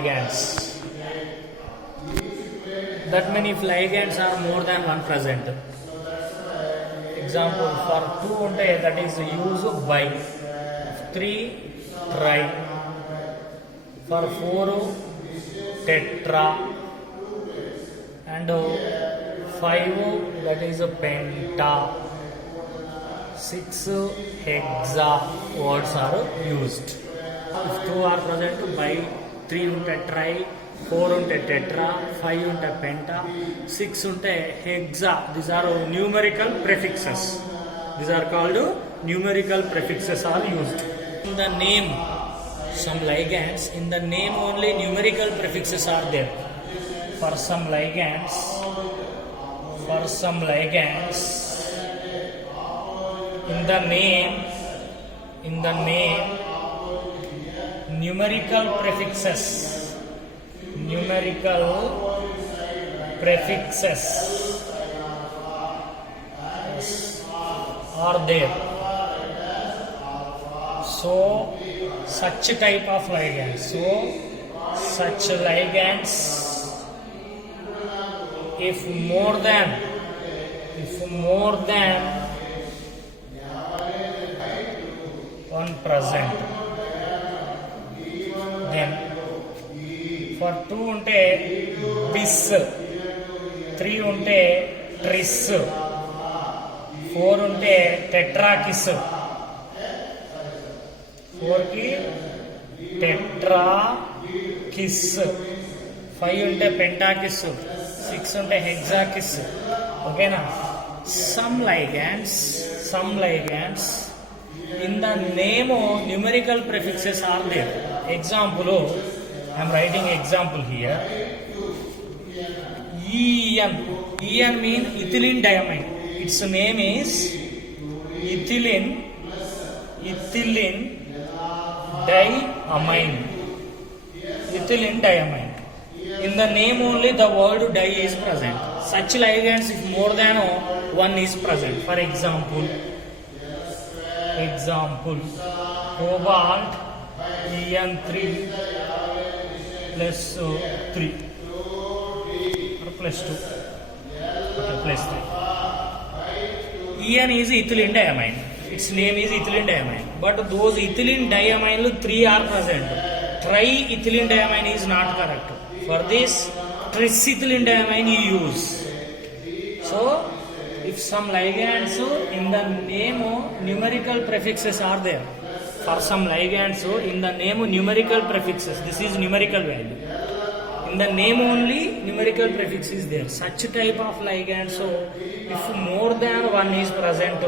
ligands. That many ligands are more than one present. Example, for 2 unte that is use bi, 3 tri, for 4 tetra, and 5 that is penta, 6 hexa words are used. If 2 are present, bi, 3 unte tri, 4 unte tetra, 5 unte penta, 6 unte hexa. These are numerical prefixes. These are called numerical prefixes are used. In the name, some ligands, in the name only numerical prefixes are there. For some ligands, in the name, numerical prefixes are there. So such type of ligands, if more than one present, then for 2 unte bis, 3 unte tris, 4 unte tetrakis, 4 ki tetrakis, 5 unte pentakis, 6 unte hexakis. Okay na? Some ligands in the name numerical prefixes are there. Example, I am writing example here. En means ethylene diamine. Its name is ethylene diamine. Ethylene diamine. In the name only the word di is present. Such ligands if more than one is present. For example, cobalt En3 plus 3 or plus 2, okay, plus 3. En is ethylene diamine. Its name is ethylene diamine. But those ethylene diamine 3 are present. Triethylene diamine is not correct. For this, trisethylene diamine you use. So, if some ligands in the name numerical prefixes are there. For some ligands in the name numerical prefixes, this is numerical value. In the name only numerical prefix is there. Such type of ligands, if more than one is present,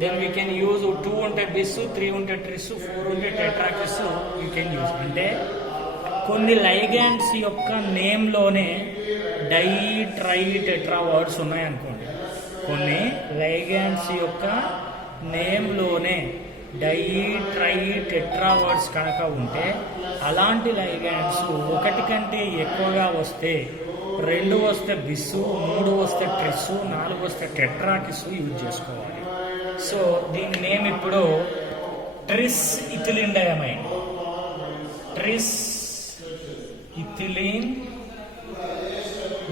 then we can use 2 unte bis, 3 unte tris, 4 unte tetrakis you can use. అంటే కొన్ని లైగాండ్స్ యొక్క నేమ్లోనే die, try, tetra words ఉన్నాయనుకోండి. కొన్ని లైగాండ్స్ యొక్క నేమ్లోనే die, try, tetra words కనుక ఉంటే అలాంటి లైగాండ్స్ ఒకటి కంటే ఎక్కువగా వస్తే, 2 వస్తే బిస్సు, 3 వస్తే ట్రిస్సు, 4 వస్తే టెట్రాకిస్ యూజ్ చేసుకోవాలి. సో దీని నేమ్ ఇప్పుడు ట్రిస్ ethylene diamine. Ethylene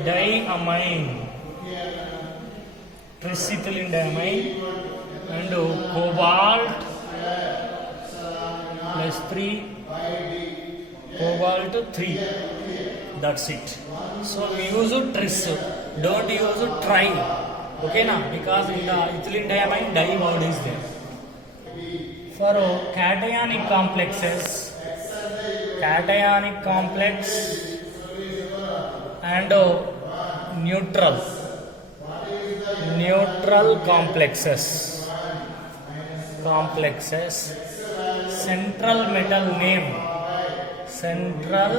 diamine, trisethylene diamine, and cobalt plus 3, cobalt 3. That's it. So we use tris, don't use tri. Okay na? Because in the ethylene diamine di word is there. For cationic complexes, cationic complex and neutral complexes, central metal name, central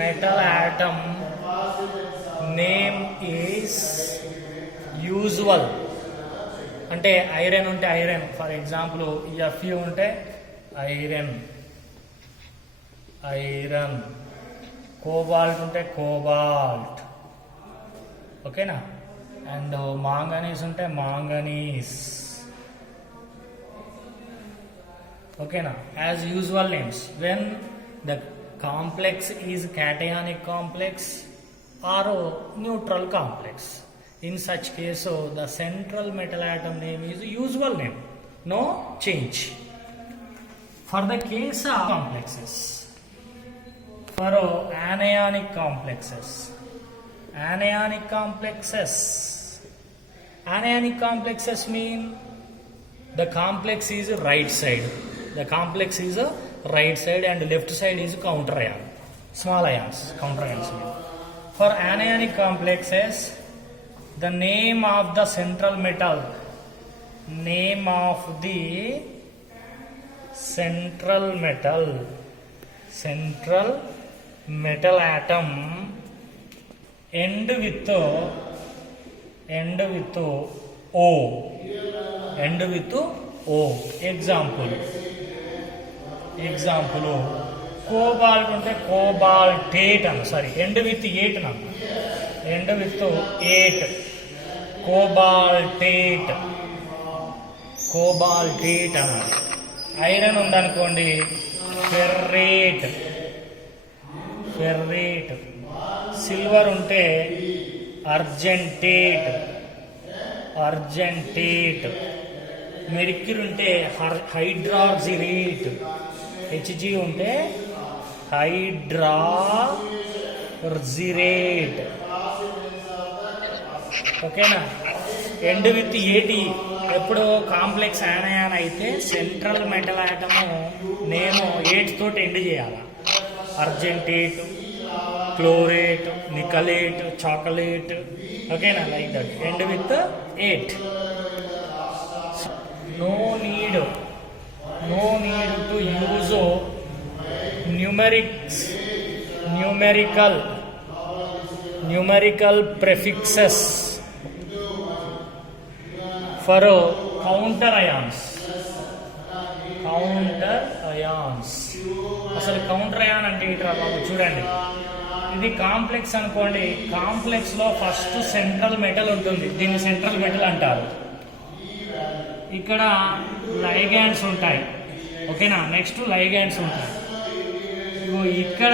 metal atom name is usual. అంటే ఐరన్ ఉంటే iron, for example Fe ఉంటే iron, cobalt ఉంటే కోబాల్ట్, ఓకేనా. And manganese ఉంటే మాంగనీస్, ఓకేనా. As usual names. When the complex is cationic complex or neutral complex. In such case, so the central metal atom name is usual name, no change. For the case of complexes, for anionic complexes, anionic complexes mean the complex is right side. The complex is a right side and left side is counter ion, small ions, counter ions. For anionic complexes, the name of the central metal, name of the central metal atom end with O. Example cobalt unte cobaltate anu, sorry, end with 8 na, end with 8, cobaltate అన్నారు. ఐరన్ ఉందనుకోండి ferrate, silver ఉంటే అర్జెంటేట్, మెర్క్యూరీ ఉంటే హైడ్రాక్సిలేట్, హెచ్జి ఉంటే హైడ్రాక్సిలేట్. ఓకేనా? End with 80 ఎప్పుడు కాంప్లెక్స్ ఆనయాన్ అయితే సెంట్రల్ మెటల్ ఆటము నేమ్ 8 తోటి ఎండ్ చేయాలి. అర్జెంటేట్, క్లోరేట్, నికలేట్, చాకలేట్. ఓకేనా? Like that, end with 8. No need to use numerical prefixes for counter ions. అసలు కౌంటర్ అయాన్ అంటే ఏంట్రా బాబు? చూడండి, ఇది కాంప్లెక్స్ అనుకోండి. కాంప్లెక్స్ లో ఫస్ట్ సెంట్రల్ మెటల్ ఉంటుంది, దీన్ని సెంట్రల్ మెటల్ అంటారు. ఇక్కడ లైగాండ్స్ ఉంటాయి. ఓకేనా? నెక్స్ట్ లైగాండ్స్ ఉంటాయి. ఇక్కడ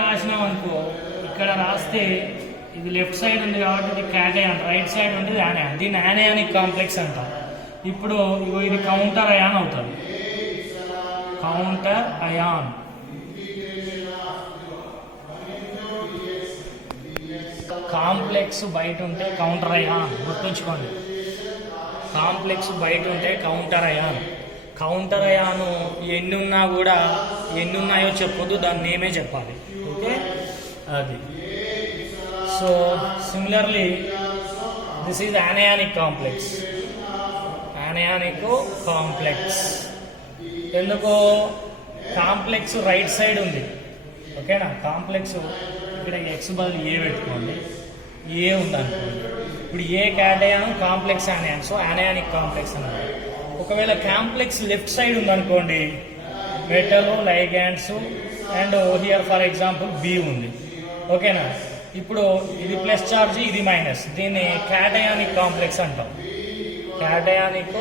రాసినాం అనుకో, ఇక్కడ రాస్తే ఇది లెఫ్ట్ సైడ్ ఉంది కాబట్టి ఇది క్యాటయాన్, రైట్ సైడ్ ఉంటుంది యానయాన్. దీన్ని యానయానిక్ కాంప్లెక్స్ అంటాం. ఇప్పుడు ఇది కౌంటర్ అయాన్ అవుతుంది. Counter ion. కాంప్లెక్స్ బయట ఉంటే కౌంటర్ అయాన్, గుర్తుంచుకోండి. కాంప్లెక్స్ బయట ఉంటే కౌంటర్ అయాన్. కౌంటర్ అయాను ఎన్ని ఉన్నాయో చెప్పొద్దు, దాని నేమే చెప్పాలి. ఓకే, అది. So similarly this is anionic complex. ఎందుకో కాంప్లెక్స్ రైట్ సైడ్ ఉంది. ఓకేనా? కాంప్లెక్స్ ఇక్కడ ఎక్స్ బదులు ఏ పెట్టుకోండి, ఏ ఉందనుకోండి. ఇప్పుడు A cation, complex anion, so anionic complex అన్నమాట. ఒకవేళ కాంప్లెక్స్ లెఫ్ట్ సైడ్ ఉందనుకోండి, metal, ligands and here for example B ఉంది. ఓకేనా? ఇప్పుడు ఇది ప్లస్ చార్జ్, ఇది మైనస్. దీన్ని క్యాటయానిక్ కాంప్లెక్స్ అంటాం. Cationic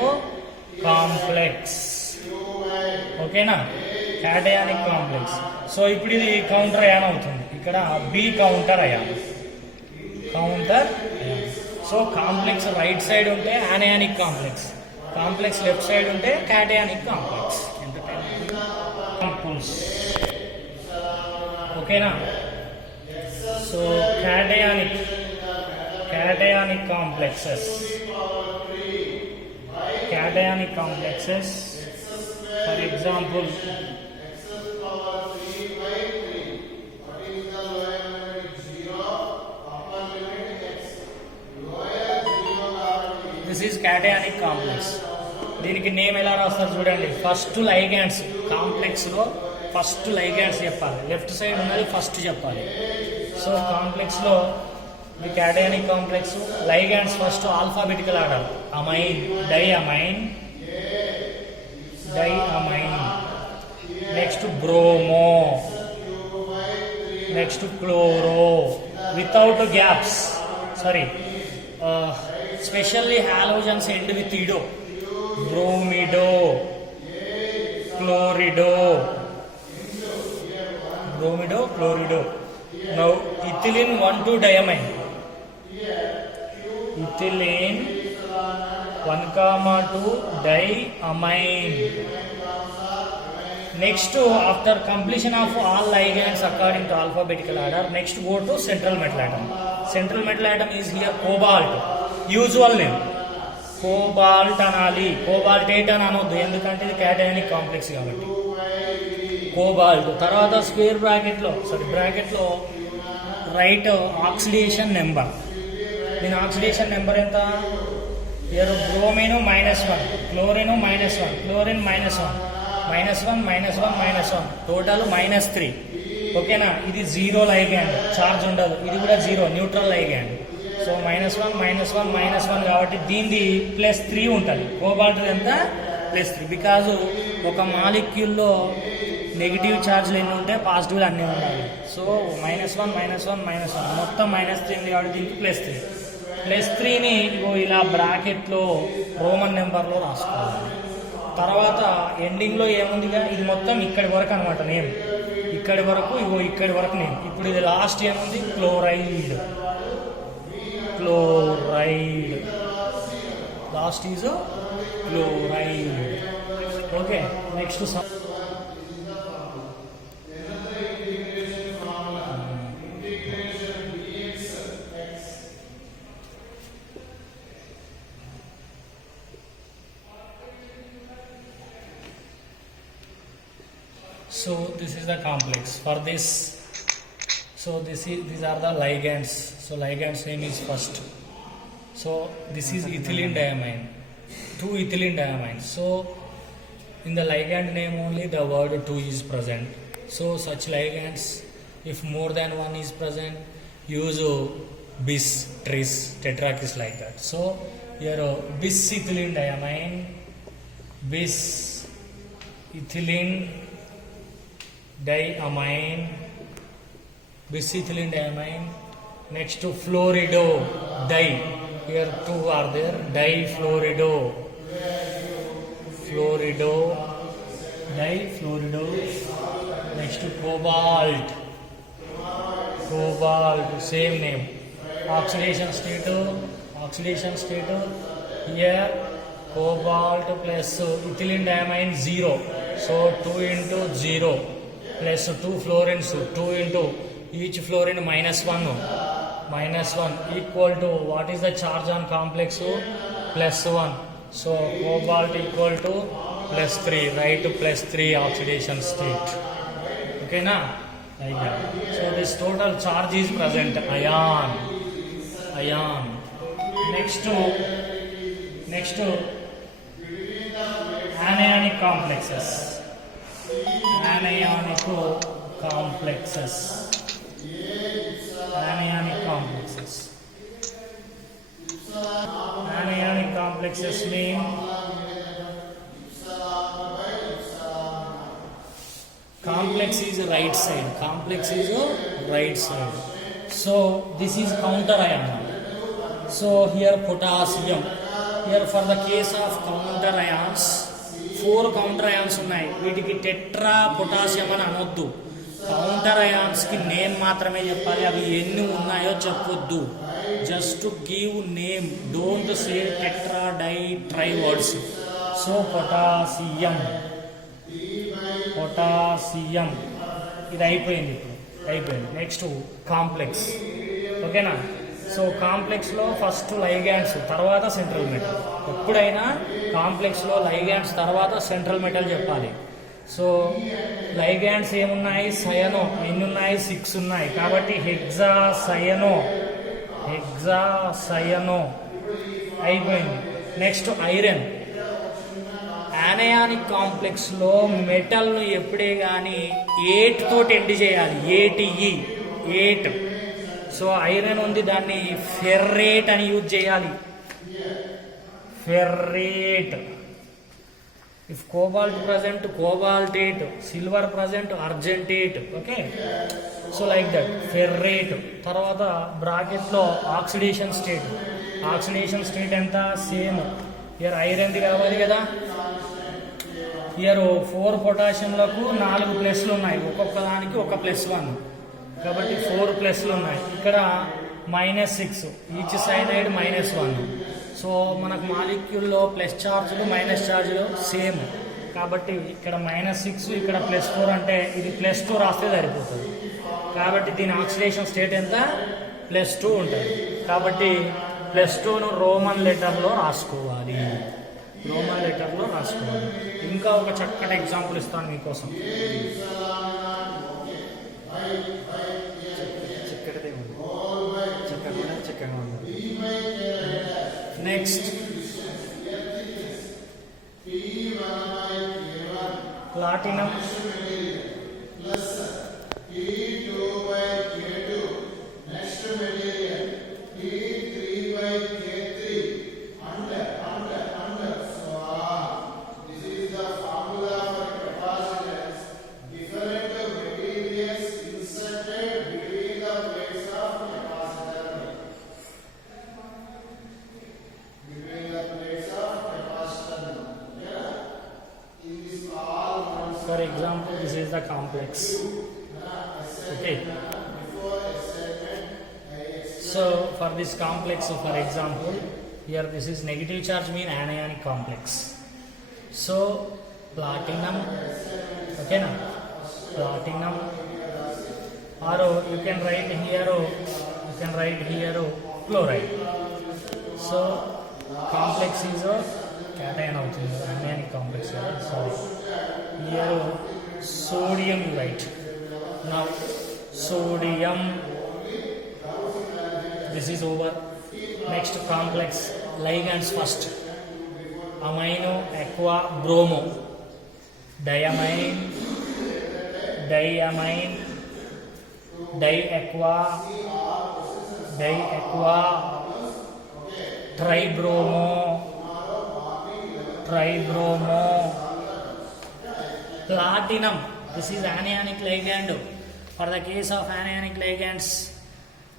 complex. ఓకేనా? Cationic complex. సో ఇప్పుడు ఇది కౌంటర్ అయాన్ అవుతుంది. ఇక్కడ B counter ion. So complex right side ఉంటే anionic complex, complex left side ఉంటే క్యాటయానిక్ కాంప్లెక్స్. ఓకేనా? So cationic complexes. For example this is cationic complex. దీనికి నేమ్ ఎలా రాస్తారు చూడండి. ఫస్ట్ లైగాండ్స్, కాంప్లెక్స్ లో ఫస్ట్ లైగాండ్స్ చెప్పాలి, లెఫ్ట్ సైడ్ ఉన్నది ఫస్ట్ చెప్పాలి. సో కాంప్లెక్స్ లో ఇది cationic complex. Ligands first alphabetical order. Amine, diamine, next bromo, next chloro, without gaps. Sorry, specially halogens end with ido. Bromido, chlorido, bromido, chlorido. Now ethylene 1,2 diamine. Ethylene 1,2 diamine. Next, after completion of all ligands according to alphabetical order, next go to central metal atom. Central metal atom is here cobalt. Usual name cobalt anali. Cobaltate అని అనొద్దు, ఎందుకంటే ఇది cationic complex కాబట్టి. కోబాల్ట్. తర్వాత స్క్వేర్ బ్రాకెట్లో right oxidation number. దీని oxidation number ఎంత? Year bromine -1, క్లోరిన్ -1, క్లోరిన్ -1, -1, టోటల్ -3. ఓకేనా? ఇది జీరో లైగాండ్, చార్జ్ ఉండదు. ఇది కూడా జీరో, న్యూట్రల్ లైగాండ్. సో -1 కాబట్టి దీనిది +3 ఉంటుంది. కోబాల్ట్ ఎంత? +3. బికాజ్ ఒక మాలిక్యూల్లో నెగిటివ్ ఛార్జ్లు ఎన్ని ఉంటే పాజిటివ్లు అన్నీ ఉండాలి. సో -1 మొత్తం -3 ఉంది కాబట్టి దీనికి +3. +3ని ఇలా బ్రాకెట్లో రోమన్ నెంబర్లో రాసుకోవాలి. తర్వాత ఎండింగ్లో ఏముందిగా, ఇది మొత్తం ఇక్కడి వరకు అనమాట నేమ్. ఇక్కడి వరకు నేమ్. ఇప్పుడు ఇది లాస్ట్ ఏముంది? Chloride. Last is chloride. Okay, next so this is the complex for this. So these are the ligands. So ligands name is first. So this is ethylene diamine, 2 ethylene diamines. So in the ligand name only the word 2 is present. So such ligands, if more than one is present, use bis, tris, tetrakis like that. So here bis ethylene diamine, bis ethylene diamine, bisethylene diamine. Next to fluorido, di. Here 2 are there. Difluorido, difluorido. Next to cobalt, same name. Oxidation state. Here cobalt plus ethylene diamine 0. So 2 into 0. Plus 2 fluorines, 2 into each fluorine -1 equal to what is the charge on complex? +1. So cobalt equal to +3, right? +3 oxidation state. Okay na? Like that. So this total charge is present, ion. Next to anionic complexes. Anionic complexes mean complex is right side. So this is counter ion. So here potassium. Here for the case of counter ions, 4 counter ions ఉన్నాయి. వీటికి tetra potassium అని అనొద్దు. Counter ions కి నేమ్ మాత్రమే చెప్పాలి. అవి ఎన్ని ఉన్నాయో చెప్పొద్దు. Just give name, don't say tetra, di, tri words. So potassium ఇది అయిపోయింది. Next complex. ఓకేనా? సో కాంప్లెక్స్లో ఫస్ట్ లైగాండ్స్, తర్వాత సెంట్రల్ మెటల్. ఎప్పుడైనా కాంప్లెక్స్లో లైగాండ్స్ తర్వాత సెంట్రల్ మెటల్ చెప్పాలి. సో లైగాండ్స్ ఏమున్నాయి? సయనో. ఎన్ని ఉన్నాయి? 6 ఉన్నాయి. కాబట్టి హెక్సాసయనో అయిపోయింది. Next iron. యానయానిక్ కాంప్లెక్స్లో మెటల్ను ఎప్పుడే కానీ 8 తోటి ఎండ్ చేయాలి. 8. సో ఐరన్ ఉంది, దాన్ని ఫెర్రేట్ అని యూజ్ చేయాలి. Ferrate. If cobalt present, cobaltate. Silver present, argentate. Okay, so like that ferrate. తర్వాత బ్రాకెట్లో ఆక్సిడేషన్ స్టేట్. ఎంత? సేమ్. ఇయర్ ఐరన్ది కావాలి కదా. ఇయర్ 4 పొటాషియంలకు 4 ప్లస్లు ఉన్నాయి, ఒక్కొక్క దానికి ఒక +1, కాబట్టి 4 ప్లస్లు ఉన్నాయి. ఇక్కడ -6, ఈచ్ సైడ్ -1. సో మనకు మాలిక్యూల్లో ప్లస్ ఛార్జులు మైనస్ ఛార్జులు సేమ్, కాబట్టి ఇక్కడ -6 ఇక్కడ +4 అంటే ఇది +2 రాస్తే సరిపోతుంది. కాబట్టి దీని ఆక్సిడేషన్ స్టేట్ ఎంత? +2 ఉంటుంది. కాబట్టి +2ను రోమన్ లెటర్లో రాసుకోవాలి. ఇంకా ఒక చక్కటి ఎగ్జాంపుల్ ఇస్తాను మీకోసం. Next platinum for example, this is the complex. Okay. So for this complex, for example, here this is negative charge mean anionic complex. So platinum, okay na, platinum, or you can write here chloride. So complex is a cation outundi, anionic complex. Sorry, here sodium you write. Now sodium, this is over. Next complex ligands first. Amino, aqua, bromo, diamine, diaqua, tribromo, platinum. This is anionic ligand. For the case of anionic ligands,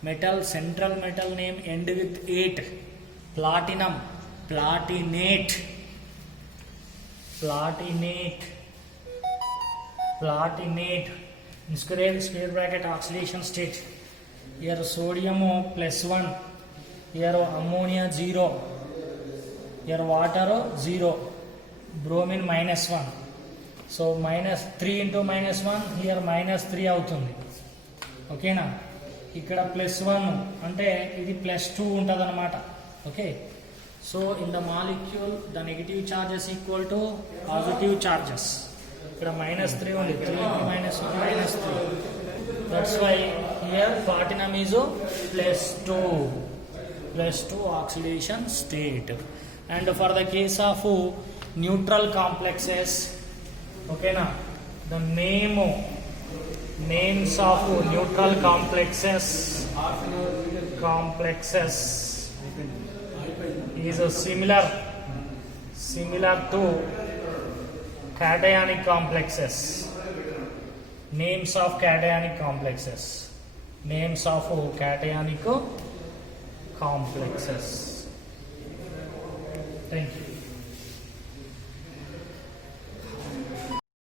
metal, central metal name end with 8. Platinum, platinate. In square bracket oxidation state. Here sodium +1, here ammonia 0, here water 0, bromine -1. సో -3 into -1 here -3 అవుతుంది. ఓకేనా? ఇక్కడ +1 అంటే ఇది +2 ఉంటుంది అనమాట. Okay, so in the molecule the negative charges equal to positive charges. ఇక్కడ -3 ఉంది, 3 into -1 -3. That's why here platinum is +2 oxidation state. And for the case of neutral complexes, okay na, the names of neutral complexes is similar to cationic complexes. Names of cationic complexes. Thank you.